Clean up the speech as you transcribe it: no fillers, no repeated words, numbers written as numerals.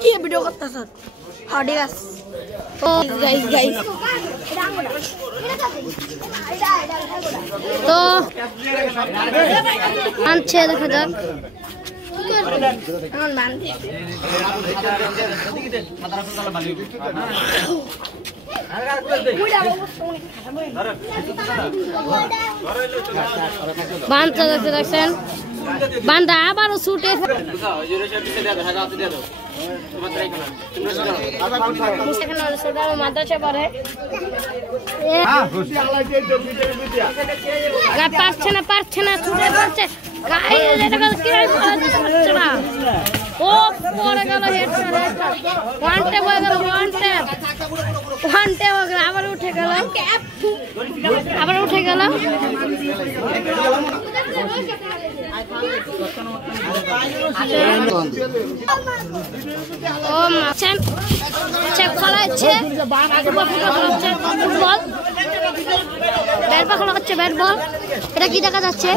কি ভিডিও করতেছ? হ্যাঁ ঠিক আছে। ও গাইস তো আনছে দেখা যাক বান্ধা দেখতে দেখছেন বান্ধা আবারও ছুটে মাদ্রাসা পড়ে পারছে না ছুটে পড়ছে ও পড়ে গেল ওয়ান ট্যাপ হয়ে গেল আবার উঠে গেল ও চেক করা হচ্ছে ফুটবল ব্যাট পাখা হচ্ছে ব্যাট বল এটা কি দেখা যাচ্ছে